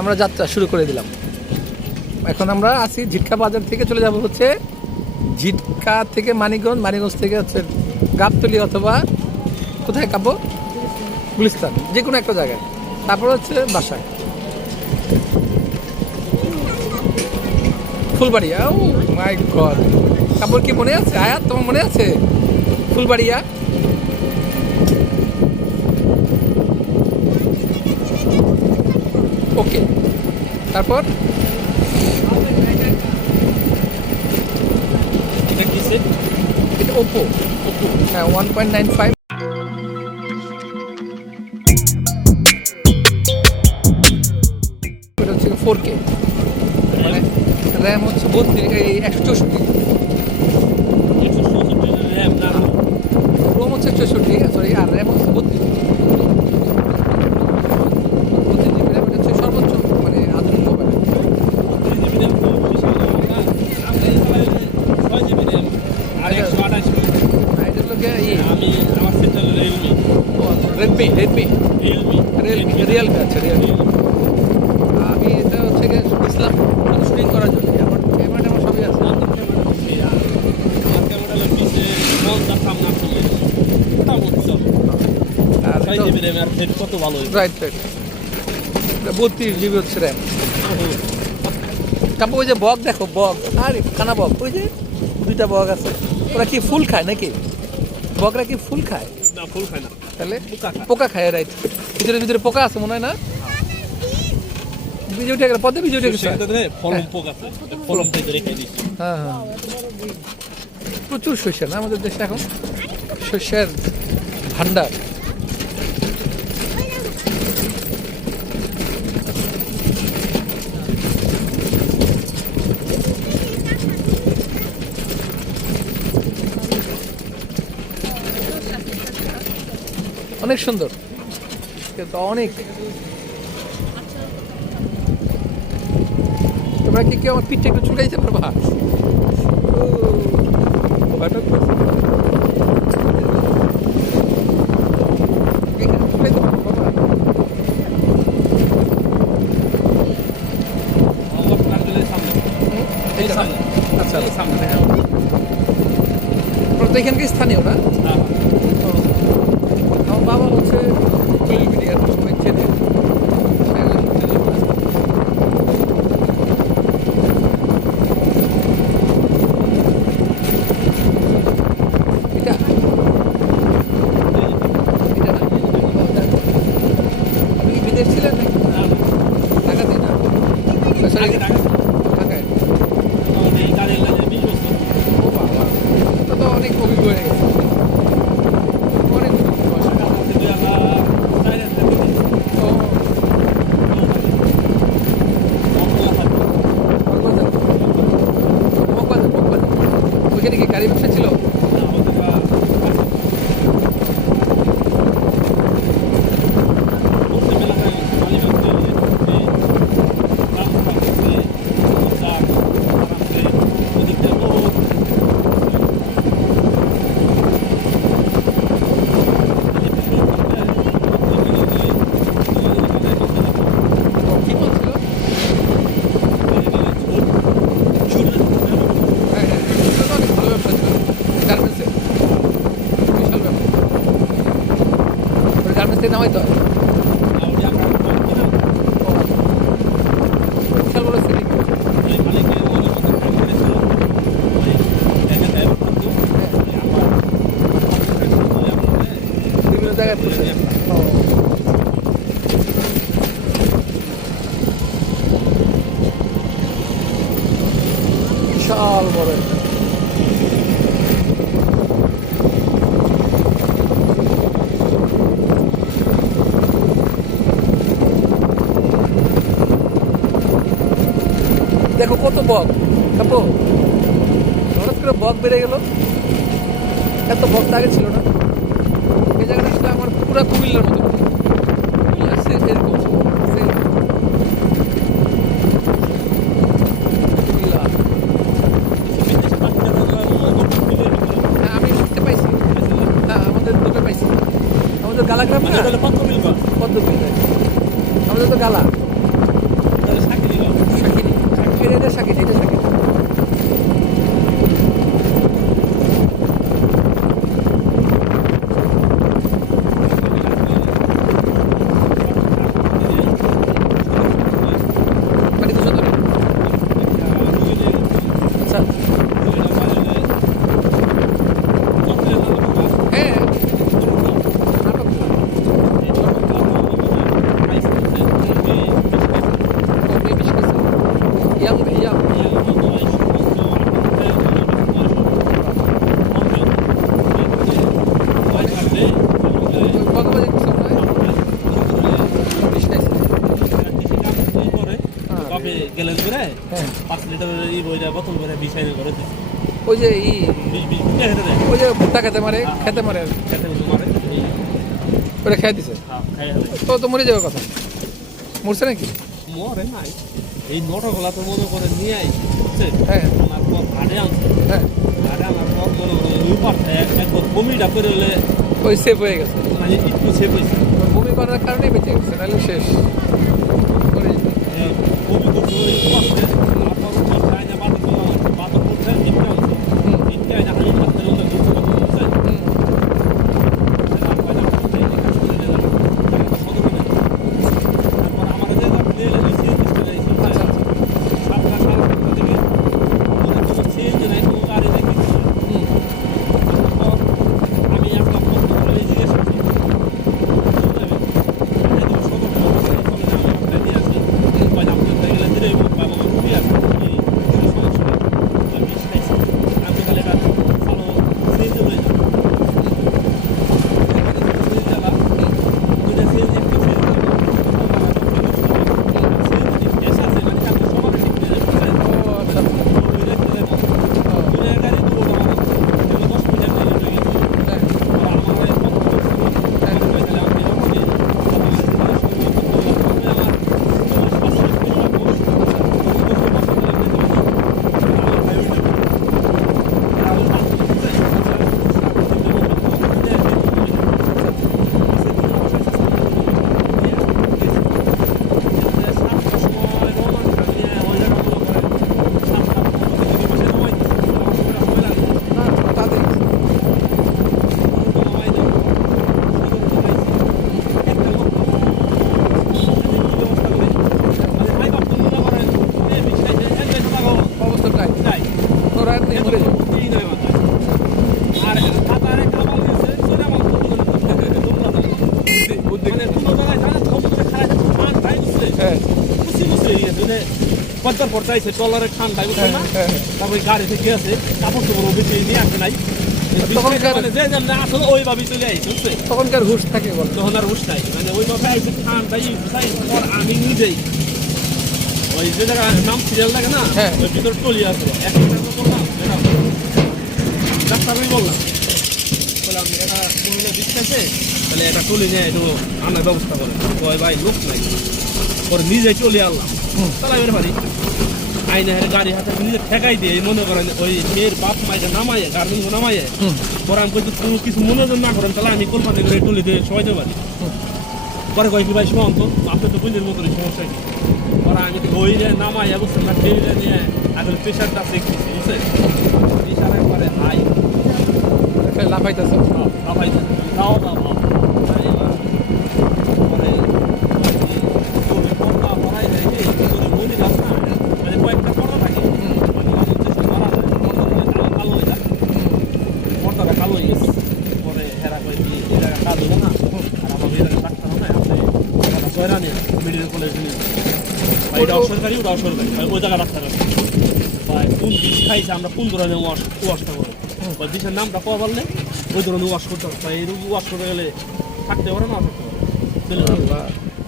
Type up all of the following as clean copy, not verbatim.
আমরা যাত্রা শুরু করে দিলাম। এখন আমরা আছি ঝিটকা বাজার থেকে চলে যাব হচ্ছে ঝিটকা থেকে মানিকগঞ্জ, মানিকগঞ্জ থেকে হচ্ছে গাবতলী অথবা কোথায় কাবো গুলিস্তান, যে কোনো একটা জায়গায়, তারপর হচ্ছে বাসায় ফুলবাড়িয়া। ও মাই গড, কাপড় কি মনে আছে আয়াত, তোমার মনে আছে ফুলবাড়িয়া? ওকে, তারপর এটা ওপো হ্যাঁ 1.95। এটা হচ্ছে 4K, মানে র্যাম হচ্ছে 164, রোম হচ্ছে 64, সরি, আর র্যাম হচ্ছে 32 জিবি র্যাম। এটা হচ্ছে সর্বোচ্চ মানে আধুনিক মোবাইল। রেডমি রিয়েলমি, আচ্ছা রিয়েলমি। আমি এটা হচ্ছে ইসলাম শুটিং করার জন্য আমার ক্যামেরা ট্যামেরা সবই আছে। রাইট রাইট, 32 জিবি হচ্ছে র্যাম। তারপর ওই যে বক দেখো, বক আর খানা বক, ওই যে দুইটা বক আছে, ওরা কি ফুল খায় নাকি? বকরা কি ফুল খায়? না, ফুল খায় না, তাহলে পোকা খায়। রাইট, ভিতরে ভিতরে পোকা আছে মনে হয় না? বীজ উঠে গেল, পদ্মে বীজ উঠে গেছে। হ্যাঁ হ্যাঁ, প্রচুর শস্য না আমাদের দেশে এখন, শস্যের ভান্ডার। অনেক সুন্দর, কিন্তু অনেক। তোমরা কি কেউ আমার পিঠে একটু চুলকাইতে পারবা? আচ্ছা, এখানকে স্থানীয় না? আমার বাবা হচ্ছে সোশ্যাল মিডিয়ার সবাই চেনে। এটা আপনি বিদেশ ছিলেন নাকি? ঢাকাতে না, ঢাকায়। ও বাবা, তো অনেক অভিজ্ঞ হয়ে গেছে, অনেক ওইখানে কি গাড়ি ব্যবসা ছিল? কি বলছিল? হ্যাঁ হ্যাঁ, এটা তো অনেক ভালো ব্যবসা ছিল গার্মেন্টসের, বিশাল ব্যাপার। ওই গার্মেন্টস থেকে নামাই তো বিশাল বড় সিটি, বিভিন্ন জায়গায় বসে। বিশাল বড় একটা। দেখো কত বক, কাপো হঠাৎ করে বক বেড়ে গেল, এত বক আগে ছিল না। এই জায়গাটা আসলে আমার পুরা কুমিল্লার মতো, কুমিল্লা এরকম ছিল। কুমিল্লা হ্যাঁ, আমি দেখতে পাইছি, হ্যাঁ আমাদের তোকে পাইছি, আমাদের গালা গ্রাম না, পদ্মবিল, আমাদের তো গালা। গেলেন করে হ্যাঁ 5 লিটারের এই বইটা বোতল করে বিছাইনে করে দিচ্ছে ওই যে খেতে দেয় ওই যে ভুট্টা খেতে মারে খেতে মারে আর কি। খেতে মারে এই ওটা খেয়ে দিছে খাই তো মরে যাওয়ার কথা মরছে নাকি মরে নাই এই নটাগুলা তো মনে করে নিয়ে আই বুঝছেন হ্যাঁ আমার পর ঘাটে আনছে হ্যাঁ ঘাটে আনার পর মনে করে ওই পাঠে একবার বমিটা করে হলে ওই সেভ হয়ে গেছে মানে একটু সেভ হয়েছে বমি করার কারণেই বেঁচে গেছে নাহলে শেষ মরে যেত। বমি করছে ওই পাশে আপনার উপর যায় না বাতাস করছে ইটটা আনছে ইটটা আইনা হানি থাকতে হলে ঘুরছে বুঝছেন হুম। তারপর আমাদের যে প্লে লেগেছে আচ্ছা সাতটা সাড়ে সাতটা থেকে ওরা কোনো চেঞ্জ নাই কোনো গাড়ি নাই কিছু নাই হুম। তারপর আমি একটা প্রশ্ন করে জিজ্ঞেস করছি ও আচ্ছা হ্যাঁ না তাতে অবস্থা তাই তোরা আর নেই মরে যাবে বুদ্ধি হ্যাঁ পঞ্চার পর্যায়ে ট্রলারে ঠান্ডায় উঠে না হ্যাঁ তারপরে গাড়ি থেকে আছে কাপড় চোপড় বেশি নিয়ে আসে নাই তখনকার- মানে যে যেমন আসলে ওইভাবেই চলে আইছে বুঝছে তখনকার হুশ থাকে বল তখন আর হুশ নাই মানে ওইভাবে আইছে ঠান্ডাই বুঝাই পর আমি নিজেই ওই যে জায়গা নাম সিরিয়াল লাগে না হ্যাঁ। ওই ভিতর টলি আছে এক মিনিট বললাম ডাক্তারই বললাম বললাম এটা মহিলা দিচ্ছে তাহলে একটা টলি নিয়ে একটু আনার ব্যবস্থা করে ওই ভাই লোক নাই পরে নিজেই টলি আনলাম তাহলে এবার পারি আইনে গাড়ি হাতে নিজে ঠেকাই দিয়ে মনে করেন ওই মেয়ের বাপ মাইটা নামাইয়ে গার্জেন নামাইয়ে হুম পরে আমি বলছি কোনো কিছু মনোযোগ না করেন তাহলে আমি কোরবানি করে টলি দিয়ে সবাইতে পারি পরে কয় কি ভাই শোন তো আপনার তো বুঝলেন মতনই সমস্যা কি পরে আমি ধইলে নামাইয়া বুঝছেন না টেবিলে নিয়ে আসলে প্রেশারটা চেক করছি বুঝছেন প্রেশার একবারে হাই লাফাইতেছে ভাই খাওয়া দাওয়া পরে পর্দা পড়াই যায় কি বলি গাছ না মানে কয়েকটা পর্দা থাকে মানে মারা যায় পর্দাটা কালো হয়ে যায় পর্দাটা কালো হয়ে গেছে পরে হেরা কয় কি এই জায়গা কাজ হলো না আর আমার এই জায়গায় ডাক্তার হবে আপনি জয়রা নিয়ে মেডিকেল কলেজ নিয়ে এটাও সরকারি ওটাও সরকারি ওই জায়গা ডাক্তার আছে কোন বিষ খাইছে আমরা কোন ধরনের ওয়াশটা করবো বা বিষের নামটা পাওয়া পারলে ওই ধরনের ওয়াশ করতে হবে এই রোগী ওয়াশ করতে গেলে থাকতে পারে না থাকতে পারে চলে যাবে আল্লাহ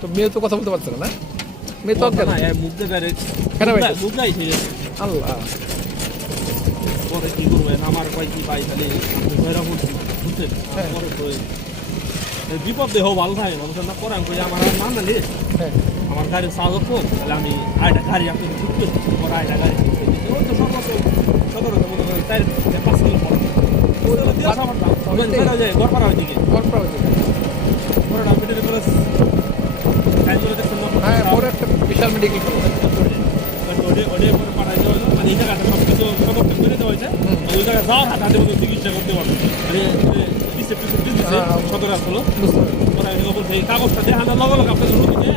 তো মেয়ে তো কথা বলতে পারছে না মেয়ে তো অজ্ঞান। না মুখ দিয়ে কেন ভাই? মুখ গাই ঠিক আছে আল্লাহ পরে কি করবেন আমার কয় কি ভাই তাহলে আপনি ধরা পড়ছি বুঝছেন হ্যাঁ। পরে তো এই বিপদ দেহ ভালো থাকে না বুঝছেন না পরে আমি কই আমার আর মান না নিস হ্যাঁ আমার গাড়ির চার্জ কম তাহলে আমি আরেকটা গাড়ি আপনি ঠিক করি পরে আরেকটা গাড়ি ঠিক করে দিচ্ছি ওই তো সর্বোচ্চ সতেরোতে মনে করেন 4-5 কিলো পড়ে ওই দিয়ে সামারটা যায় গড়পাড়া ওইদিকে কর্পোরা হয়েছে পরে মেডিকেল কলেজ টাইম করে দেখছেন না হ্যাঁ বড় একটা বিশাল মেডিকেল কলেজ ওই পরে পাঠাই দেওয়া হলো মানে এই জায়গাটা সব কিছু পদক্ষেপ করে দেওয়া হয়েছে ওই জায়গায় যাওয়ার হাতে হাতে মতো চিকিৎসা করতে পারবে মানে পিসে দিচ্ছে সদর আসলো বুঝতে পারছি পরে আমি বলছি এই কাগজটা দেখানোর লগে লগে আপনাকে রুগী নিয়ে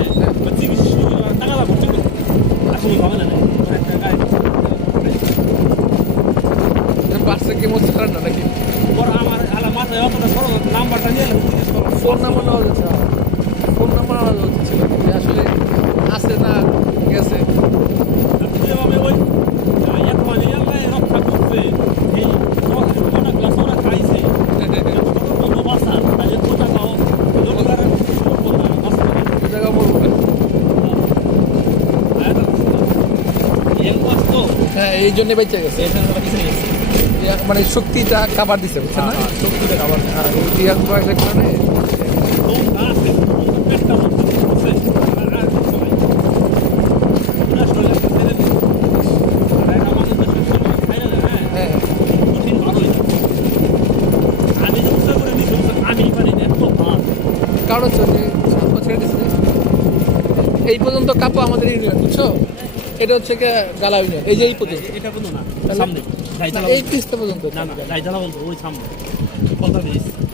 চিকিৎসা শুরু করার টাকা লাগবে ঠিক আছে আসলে হবে না একটা গাড়ি বাসে কি মস্ত করেন না নাকি পরে আমার আলা মাথায় অতটা সরল নাম্বারটা নিয়ে জিজ্ঞেস করো ফোন নাম্বার নেওয়া যাচ্ছে ফোন নাম্বার নেওয়া যাচ্ছে যে আসলে আছে না গেছে যেভাবে ওই এক মানে রক্ষা করছে এই কটা গ্লাস ওরা খাইছে কত বাসা তাদের কোটা পাও লোকেরা ওই জায়গা বলবো না এই জন্য বেঁচে গেছে এই সেন্টারটা পিছনে গেছে মানে শক্তিটা কাবার দিছে বুঝছেন না শক্তিতে খাবার আর ওই টিয়ার বয়সের কারণে দমটা আছে পেটটা মধ্যে আছে আর কিছু নাই পুরা শরীরে ছেড়ে দিচ্ছে আর এটা আমাদের দেশে খাইলে হ্যাঁ হ্যাঁ কঠিন ভালো হয়ে যাচ্ছে আমি যে উৎসাহ করে দিচ্ছি আমি পারি না এত ভাত কারণ হচ্ছে যে সাত ছেড়ে দিচ্ছে এই পর্যন্ত কাপো আমাদের ইউনিয়ন বুঝছো এটা হচ্ছে কি গালা ইউনিয়ন এই যে এই পর্যন্ত এটা কোনো না তাহলে- সামনে না, এই পিসটা পর্যন্ত না না গাইজালা বলতো ওই সামনে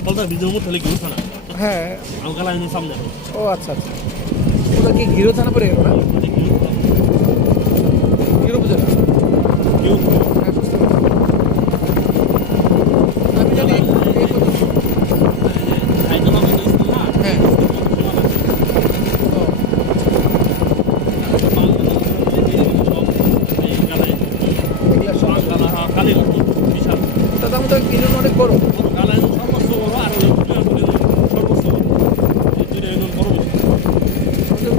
কলতা ব্রিজের মধ্যে হলে ঘুরছে না হ্যাঁ আমি গালা সামনে ও আচ্ছা আচ্ছা ওটা কি ঘিরো থানা পড়ে গেল না ঘিরো বুঝে না হ্যাঁ, বুঝতে পারছি। আমি জানি এই পর্যন্ত গাইজালা বলতো স্কুল না হ্যাঁ ও, এগুলা সব তা তো আমাদের ইউনিয়ন অনেক বড় আমাদের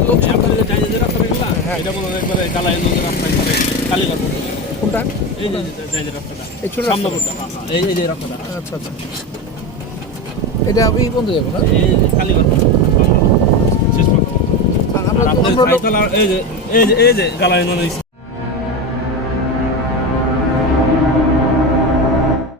লোক কোনটা এই ছোট রাস্তাটা? আচ্ছা আচ্ছা এটা এই বন্ধ যাবো না আর আমরা আমরা লোক এই যে গালায়